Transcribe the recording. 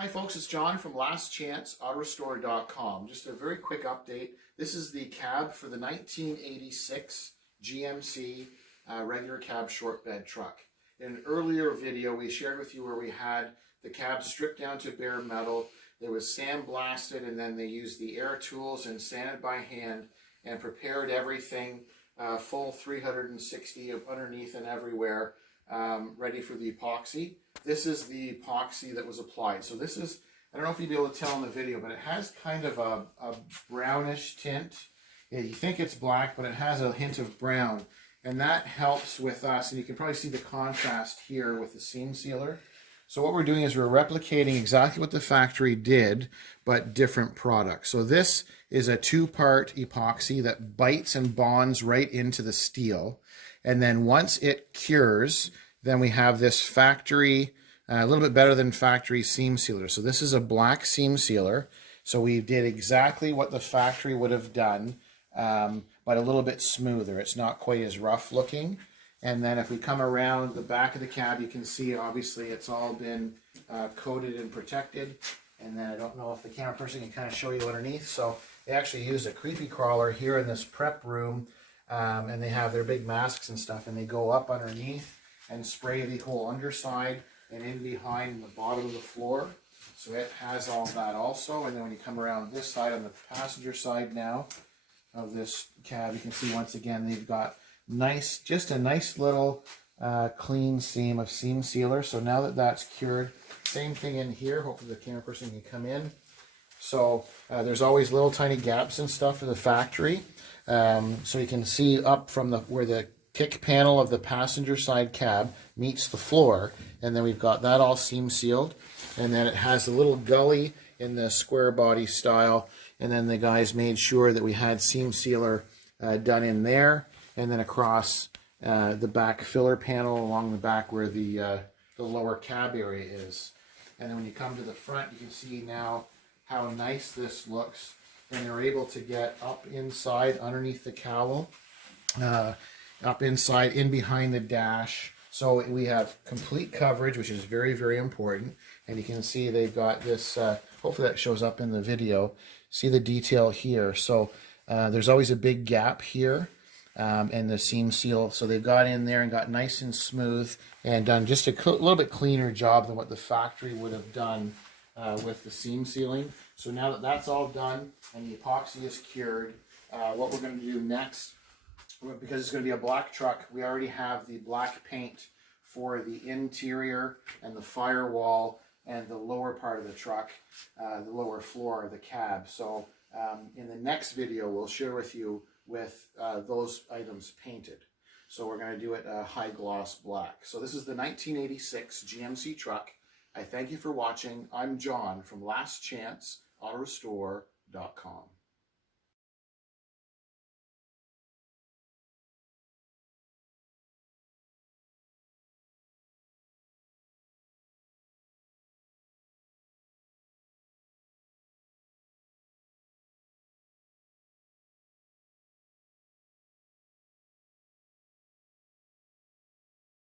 Hi folks, it's John from lastchanceautorestore.com. Just a very quick update. This is the cab for the 1986 GMC regular cab short bed truck. In an earlier video we shared with you where we had the cab stripped down to bare metal. It was sandblasted and then they used the air tools and sanded by hand and prepared everything full 360 of underneath and everywhere, ready for the epoxy. This is the epoxy that was applied. So this is, I don't know if you'll be able to tell in the video, but it has kind of a brownish tint. Yeah, you think it's black, but it has a hint of brown. And that helps with us, and you can probably see the contrast here with the seam sealer. So what we're doing is we're replicating exactly what the factory did, but different products. So this is a two-part epoxy that bites and bonds right into the steel. And then once it cures, then we have this factory, a little bit better than factory seam sealer. So this is a black seam sealer. So we did exactly what the factory would have done, but a little bit smoother. It's not quite as rough looking. And then if we come around the back of the cab, you can see obviously it's all been coated and protected. And then I don't know if the camera person can kind of show you underneath. So they actually used a creepy crawler here in this prep room, and they have their big masks and stuff, and they go up underneath and spray the whole underside and in behind the bottom of the floor. So it has all that also. And then when you come around this side on the passenger side now of this cab, you can see once again they've got nice, just a nice little clean seam of seam sealer. So now that that's cured, same thing in here. Hopefully the camera person can come in. So there's always little tiny gaps and stuff in the factory. So you can see up from where the kick panel of the passenger side cab meets the floor, and then we've got that all seam sealed, and then it has a little gully in the square body style, and then the guys made sure that we had seam sealer done in there, and then across the back filler panel along the back where the lower cab area is. And then when you come to the front, you can see now how nice this looks, and they're able to get up inside underneath the cowl, up inside in behind the dash. So we have complete coverage, which is very, very important. And you can see they've got this, hopefully that shows up in the video. See the detail here. So there's always a big gap here, and the seam seal. So they've got in there and got nice and smooth and done just a little bit cleaner job than what the factory would have done with the seam sealing. So now that that's all done and the epoxy is cured, what we're going to do next, because it's going to be a black truck, we already have the black paint for the interior and the firewall and the lower part of the truck, the lower floor of the cab. So in the next video, we'll share with you with those items painted. So we're going to do it high gloss black. So this is the 1986 GMC truck. I thank you for watching. I'm John from lastchanceautorestore.com.